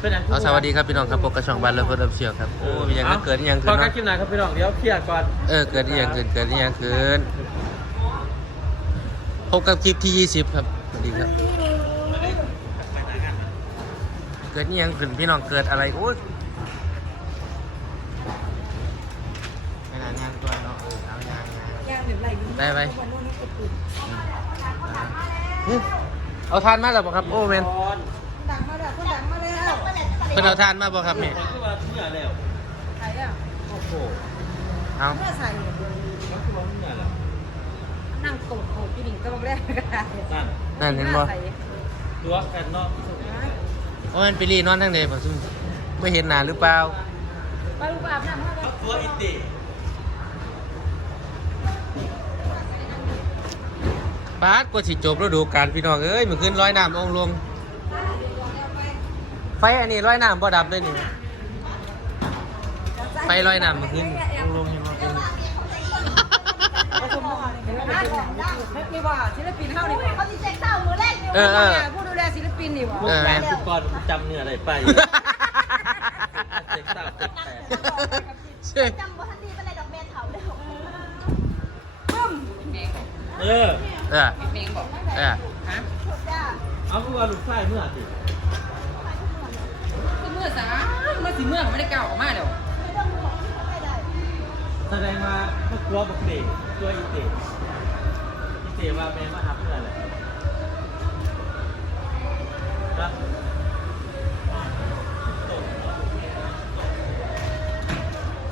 เป็นอย่างเอาสวัสดีครับพี่น้องครับพบกับช่องบ้านและเพื่อนรับเชียวครับโอ้มีอย่างนั้นเกิดอหย่างพขึ้อนกันเนาะคลิปไหนครับพี่น้องเดี๋ยวเคลียร์ก่อนเออเกิดอหย่างขึ้นเกิดอหย่างขึ้นพบกับคลิปที่ 20 ครับสวัสดีครับ เกิดอหย่างขึ้นพี่น้องเกิดอะไรโอ้ยไม่นานงานตัวเนาะเออเอางานงานย่างหรือไรได้ไหม วันนู้นนี่ก็ตื่นหึเอาทานมาแล้วบ่ครับโอ้เมน ดังมาแล้วก็ดังมาแล้ว เพิ่นเอาทานมาบ่ครับนี่มันคือว่าเมื่อแล้วใครอะโอ้โหเอาเมื่อใส่มันคือว่าเมื่อแล้วนั่งตกโขกกินอีกก็บอกแรกก็ได้นั่นนั่นเห็นบ่ใส่ตัวกันเนาะโอ้ยมันไปรีนอนทั้งเดย์บ่ซุ่มไม่เห็นหน้าหรือเปล่าไปลูกอาบน้ำให้แล้วตัวอินเดีปาดกว่าสิจบฤดูกาลพี่น้องเอ้ยมื้อคืนร้อยน้ำองค์ลง ไฟอันนี้ร้อยน้ำบ่ดับเลยนี่ไปลอยน้ำมาขึ้นลงเห็นบ่เพิ่นนี่ว่าศิลปินเขานี่ว่าเออเออผู้ดูแลศิลปินนี่ว่าพวกงานทุกก่อนจำเนื้ออะไรไปเด็กสาวเด็กแปดจำบ่ทันดีเป็นไรดอกเบี้ยเถาเลยเออเออเออจ้าเอาคือว่าลูกชายเมื่อสิ เมื่อสาเมื่อสิเมื่อเขา ไม่ได้เก่าออกมาเดี๋ยวแสดงว่าพวกกลัวบักเตะตัวอินเตะอินเตะว่าแม่มาทำเพื่ออะไรนะ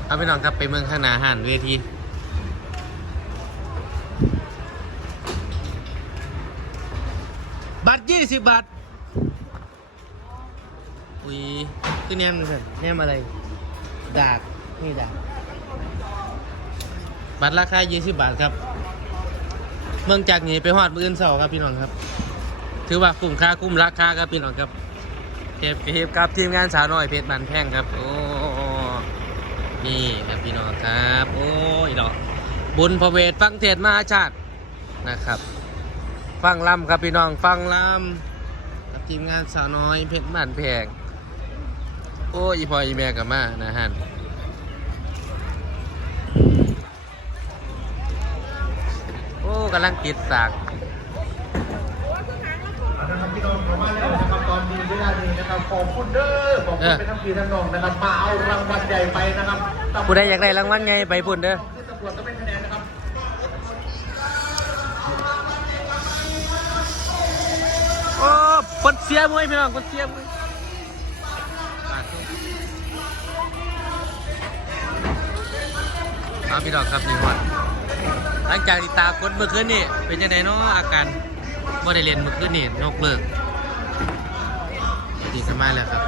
เอาพี่น้องครับไปเมืองข้างหน้าหันเวทีบัตรยี่สิบบาทอุ้ย คือแนมเลยแนมอะไร ดาก นี่ดาก บัตรราคา20บาทครับ เมืองจากนี้ไปหอดมืออื่นเสาครับพี่น้องครับ ถือว่าคุ้มค่าคุ้มราคาครับพี่น้องครับเทปเทปกับทีมงานสาวน้อยเพชรบันแพงครับ โอ้นี่ครับพี่น้องครับ โอ้ยดอกบุญพระเวทฟังเทศมาชาตินะครับ ฟังลำครับพี่น้องฟังลำกับทีมงานสาวน้อยเพชรบ้านแพง โอ้ยอีพออีแม่กับมานะฮะโอ้กำลังติดสากนะครับพี่น้องเข้ามาแล้วนะครับตอนนี้เวลานี้นะครับขอบคุณเด้อขอบคุณเป็นทั้งพี่ทั้งน้องนะครับมาเอารางวัลใหญ่ไปนะครับตำรวจผู้ใดอยากได้รางวัลไงไปพุ่นเด้อตำรวจก็เป็นคะแนนนะครับโอ้ปดเสียมวยพี่น้องปดเสียมวย เอาพี่น้องครับนี่ฮอดหลังจากที่ตากดเมื่อคืนนี่เป็นยังไงเนาะอาการบ่อได้เรียนเมื่อคืนนี่นกเลิกดีขึ้นมาแล้วครับ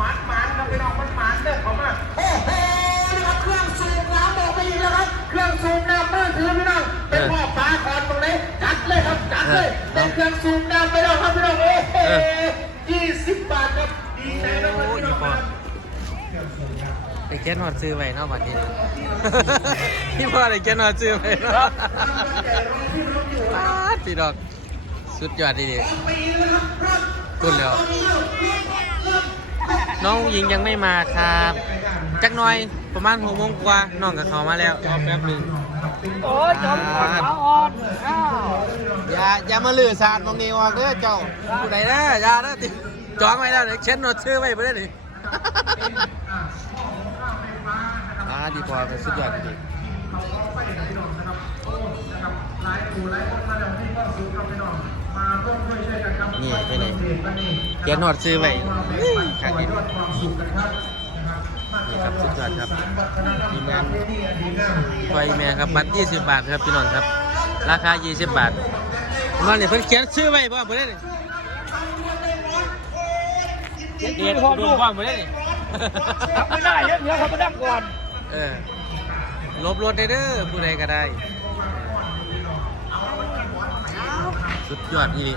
มันมันนะพี่น้องมันมันเด้อเขามาโอ้โหนะครับเครื่องสูบน้ำบอกไปอีกแล้วครับเครื่องสูบน้ำมือถือพี่น้องเป็นพ่อปลาคอนตรงนี้จัดเลยครับจัดเลยเป็นเครื่องสูบน้ำไปแล้วครับพี่น้องโอ้โหยี่สิบบาทครับดีใจนะครับพี่น้อง ครับไอ้แกนหอดซื้อไว้เนาะบัดนี้ พี่พ่อไอ้แกนหอดซื้อไว้เนาะป๊าดพี่ดอกสุดยอดดีดีคุณแล้วน้องหญิงยังไม่มาครับจักหน่อยประมาณหกโมงกว่าน้องกับเขามาแล้วรอแป๊บหนึงโอ้ยจมขาวอ่อนอ้าวอย่าอย่ามาลือสารมองนี้ออกเด้อเจ้าผู้ใดนะอย่านะติจองไว้แล้วเดี๋ยวเช็ดหนวดซื้อไว้ไม่ได้ดิ อ่าดีกว่าเป็นสุดยอดจริงนี่ไปไหนเกียร์นอดซื้อไว้ขายดีนี่ครับสุดยอดครับทีมงานไฟแม่ครับบัตร20 บาทครับพี่น้องครับ ราคา 20 บาทมว่าเนี่ยเพิ่นเขียนซื้อไว้บ่บ่ได้นี่ยเดียดดูความบ่ได้นี่ย ทำไม่ได้เยอะเดี๋ยวเขาไปดั้งก่อนเออลบรถได้เด้อผู้ใดก็ได้ สุดยอดอีนี่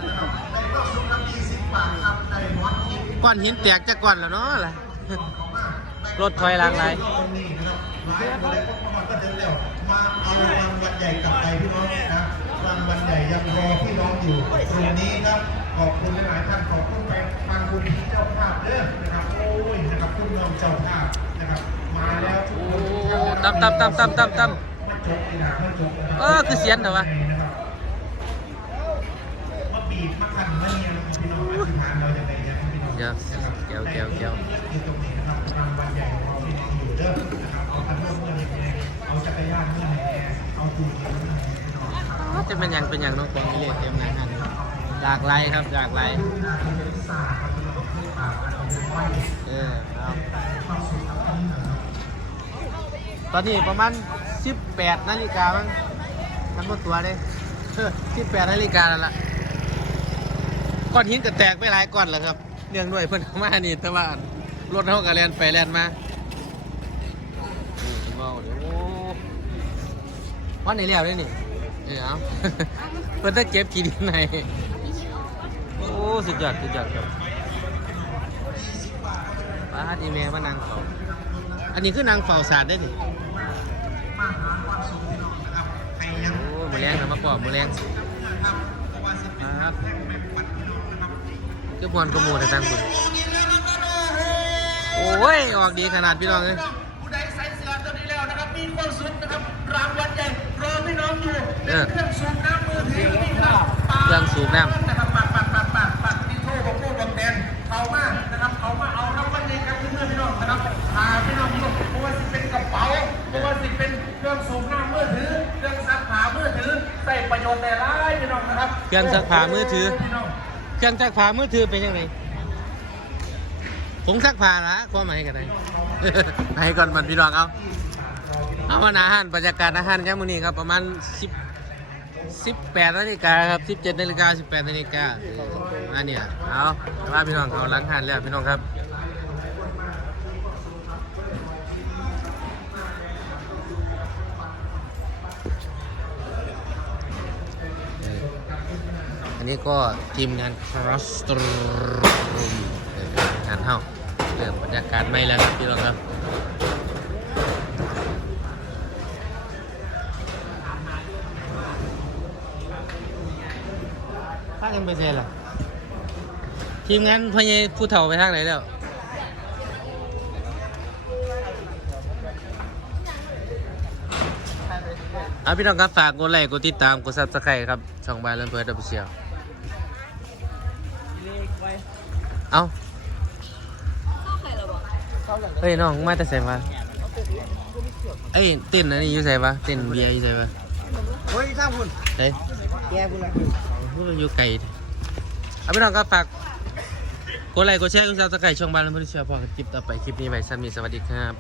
ก้อนหินแตกจากก้อนแล้วเนาะล่ะรถถอยหลังไรมาเอารางวัลใหญ่กลับไปพี่น้องนะรางวัลใหญ่ยังรอพี่น้องอยู่ตรงนี้ครับ ขอบคุณหลายๆท่านขอบคุณไปทางคุณเจ้าภาพเด้อนะครับโอ้ยนะครับคุณน้องเจ้าภาพนะครับมาแล้วโอ้ตำตำตำตำตำตำมาจบอีหลามาจบนะครัเออคือเสียนเหรอวะมาบีบมาขันมาเนียนะครับพี่น้องอธิษฐานเราจะได้ยังพี่น้องเดี๋ยวนะครับเดี๋ยวเดี๋ยวเดี๋ยวที่ตรงนี้นะครับรางวัลใหญ่ของเราที่อยู่เด้อนะครับเอาคันเมื่อเมื่อไหร่แน่เอาจักรยานเมื่อไหร่แน่เอาตูดเมื่อไหร่แน่พี่น้องครับจะเป็นอย่างเป็นอย่างน้องกองนี่เลยเต็มหลาย อันหลากหลายครับหลากหลายเออเอาตอนนี้ประมาณ 18 นาฬิกามั้งทั้งหมดตัวเลย18 นาฬิกาแล้วล่ะก้อนหินก็แตกไปหลายก้อนแล้วครับเนื่องด้วยเพิ่นเอามานี่แต่ว่ารถเขาก็แลนไปแลนมานี่เมาเดี๋ยวโอ้วันไหนแล้วเลยนี่เออเอาเพิ่อนจะเก็บกี่ดินไหน สุดยอดสุดยอดครับป้าดีแม่มานางเฝ้าอันนี้คือนางเฝ้าศาสตร์ได้ดิโอ้มือแรงนะมาปอบมือแรงครับคือพรกระมูแต่ตั้งบุญโอ้ย ออกดีขนาดพี่น้องเลยผู้ใดใส่เสื้อตัวนี้แล้วนะครับ มีความสุขนะครับ รางวัลใหญ่รอพี่น้องอยู่เออเครื่องสูบน้ำมือถือนี่ครับเครื่องสูบน้น เขามานะครับเขามาเอารางวัลใหญ่กันเพื่อนพี่น้องนะครับพาพี่น้องอยู่เพราะว่าสิเป็นกระเป๋าเพราะว่าสิเป็นเครื่องสูบน้ำมือถือเครื่องซักผ้ามือถือใส่ประโยชน์แต่ละพี่น้องนะครับเครื่องซักผ้ามือถือพี่น้องเครื่องซักผ้ามือถือเป็นยังไงผงซักผ้าละความหมายกันไดให้ก่อนมันพี่น้องเอาเอามาอาหารบรรยากาศอาหารครับมื้อนี้ครับประมาณ10 18นาฬิกาครับ17นาฬิกา18นาฬิกาเอันเนี้ยเอาว่าพี่น้องเขาล้างทานแล้วพี่น้องครับอันนี้ก็ทีมงานครอสตรูมงานเฮาเริ่มบรรยากาศใหม่แล้วครับพี่น้องครับพากันไปเซ่ล่ะ ทีมงานพญาผู้เฒ่าไปทางไหนแล้วเอาพี่น้องครับฝากกดไลค์กดติดตามกดซับสไครต์ครับ ช่องบายเลนเพิร์ดออฟฟิเชียลเลขไว้เอาเฮ้ยน้องมาแต่ใส่มาเอ้ยเต้นอันนี้อยู่ใส่ปะเต้นเบียร์อยู่ใส่ปะเฮ้ยข้ามคุณเฮ้ยแกคุณละพูดอยู่ไกลดิเอาพี่น้องครับฝาก กดไลค์กดแชร์กดซับสไครต์ช่องบ้านและเพื่อนเชียร์พอกันคลิปต่อไปคลิปนี้ไว้ซ้ำนี้สวัสดีครับ